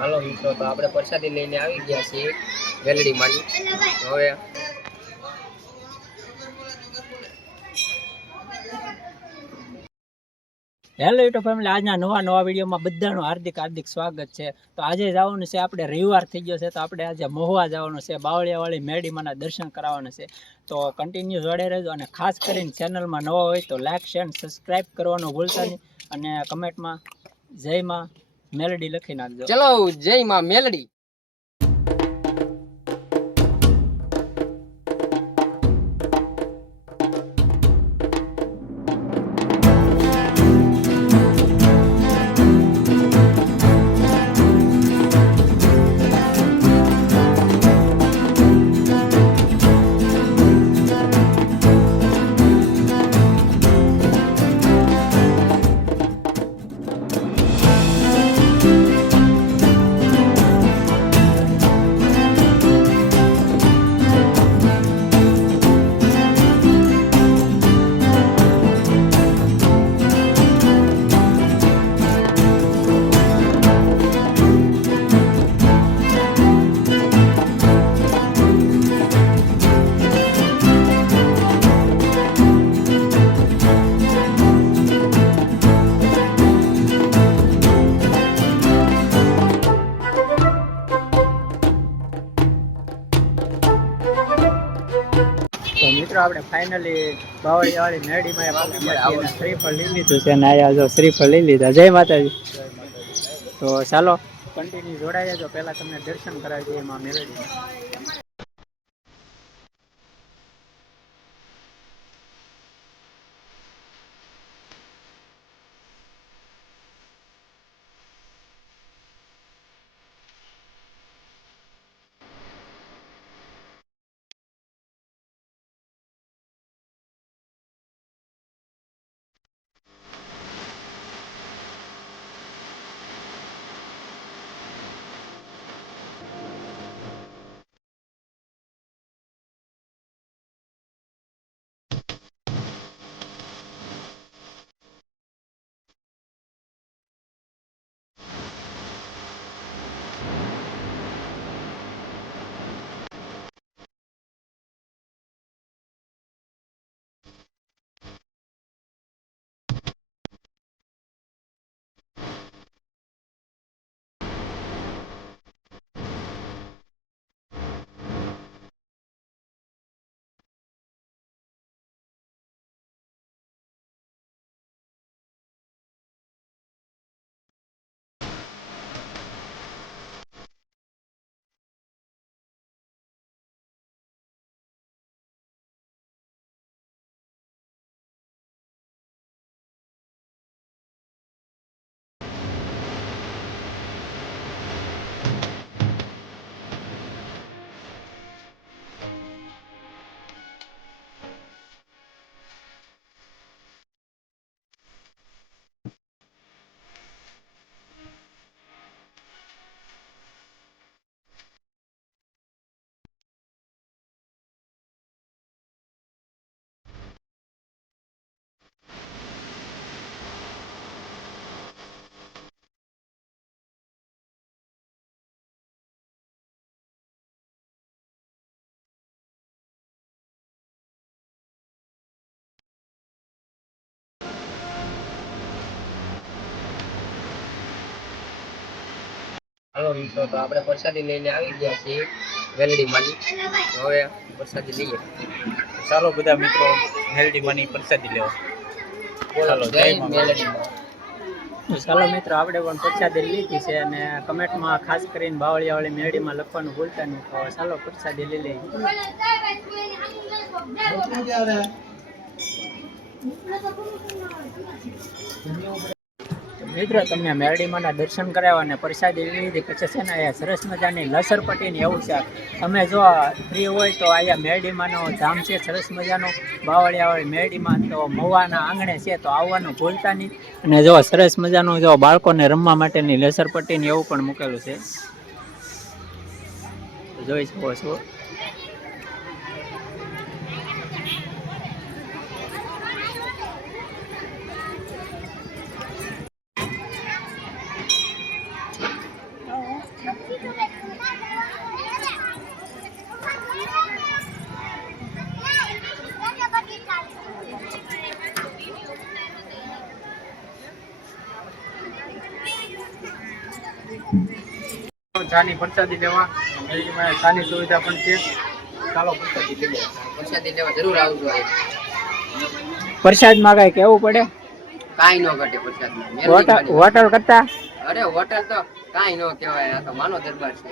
હાલો મિત્રો, તો આપણે પ્રસાદી લઈને આવી ગયા છીએ વેલડી માની. હવે હેલો યુટ્યુબ ફેમિલી, આજના નવા વિડીયોમાં બધાનું હાર્દિક સ્વાગત છે. તો આજે જવાનું છે, આપણે રવિવાર થઈ ગયો છે, તો આપણે આજે મહુવા જવાનું છે, બાવળિયાવાળી મેરડીમાંના દર્શન કરાવવાના છે. તો કન્ટિન્યુ જોડે રહેજો, અને ખાસ કરીને ચેનલમાં નવા હોય તો લાઇક શેર સબસ્ક્રાઈબ કરવાનું ભૂલતા નહીં, અને કમેન્ટમાં જય માં મેલડી લખી નાખજો. ચલો, જય માં મેલડી. મિત્રો, આપણે ફાઇનલી બાવળિયાવાળી મેરડીમાં શ્રીફળ લઈ લીધું છે, અને આયા જો શ્રીફળ લઈ લીધા. જય માતાજી. તો ચાલો કન્ટિન્યુ જોડાઈ જજો. પહેલા તમને દર્શન કરાવી દઈએ એમાં મેરડીમાં. હાલો મિત્રો, તો આપણે પ્રસાદી લઈને આવી ગયા છીએ વેલડી માની. હવે પ્રસાદી લઈએ. ચાલો બધા મિત્રો મેલડી માની પ્રસાદી લેવા. ચાલો, જય મેલડી. ચાલો મિત્રો, આપણે પણ પ્રસાદી લીધી છે, અને કમેન્ટમાં ખાસ કરીને બાવળિયાવાળી મેરડીમાં લખવાનું ભૂલતા નહીં. તો ચાલો પ્રસાદી લઈ લઈએ. મિત્રો, તમને મેરડીમાંના દર્શન કરાવ્યા અને પ્રસાદી લીધી પછી છે ને અહીંયા સરસ મજાની લસરપટ્ટીની એવું છે. તમે જો ફ્રી હોય તો અહીંયા મેરડીમાંનો ધામ છે સરસ મજાનો, બાવળિયાવાળી મેરડીમાં. તો મહુવાના આંગણે છે, તો આવવાનું ભૂલતા નહીં. અને જો સરસ મજાનું જો બાળકોને રમવા માટેની લસરપટ્ટીની એવું પણ મૂકેલું છે, જોઈ શકો છો. ચાની પ્રસાદી લેવા મેલડીમાં ચાની સુવિધા પણ છે. ચાલો પ્રસાદી લઈ લે. પ્રસાદી લેવા જરૂર આવજો અહીં. પ્રસાદમાં કઈ કેવું પડે? કાંઈ ન ઘટે પ્રસાદમાં. હોટલ કરતા અરે હોટલ તો કાંઈ ન કહેવાય, આ તો માનો દરબાર છે.